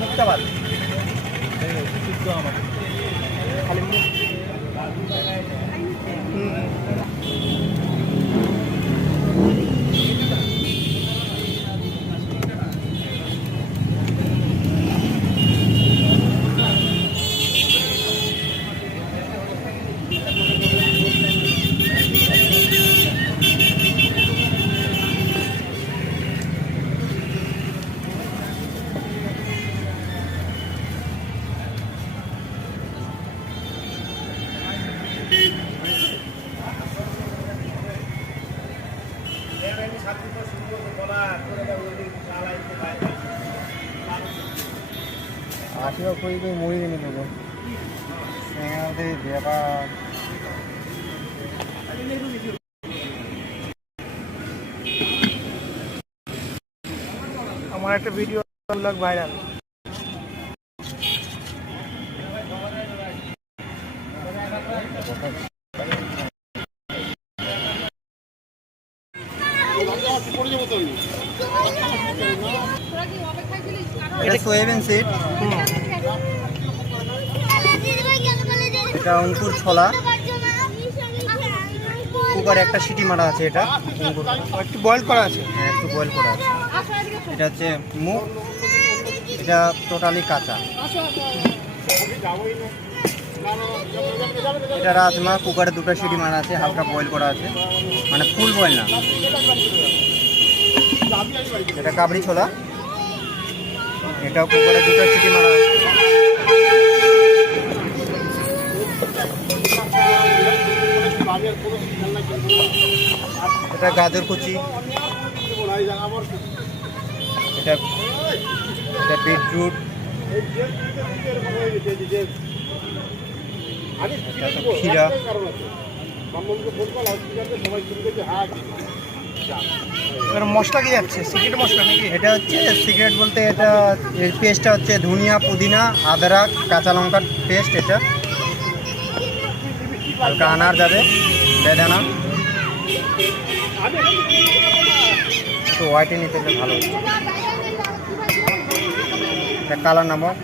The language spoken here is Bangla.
মুখটা বাদ আমার খালি आशिया कोई कोई मुड़ी नहीं मिलेगा दे दिया हमारा एक वीडियो लग वायरल এটা সোয়াবিন সিড, এটা অঙ্কুর ছোলা, কুকারে একটা সিটি মারা আছে, এটা একটু বয়েল করা আছে, হ্যাঁ একটু বয়েল করা আছে। এটা হচ্ছে মুগ, এটা টোটালি কাঁচা। এটা রাজমা, কুকারে দুটো সিটি মারা আছে, হালকা বয়েল করা আছে, মানে ফুল বয়েল না। এটা কাবলি ছোলা, এটাও কুকারে দুটো সিটি মারা আছে। এটা গাজর কুচি, এটা বিটরুট, ক্ষীরা। মশলা কি যাচ্ছে সিক্রেট মশলা নাকি? এটা হচ্ছে সিক্রেট বলতে এটা এর পেস্টটা হচ্ছে ধনিয়া, পুদিনা, আদরক, কাঁচা লঙ্কার পেস্ট। এটা হালকা আনার যাবে, বেদানা তো হোয়াইটে নিতে ভালো। এটা কালা নমক।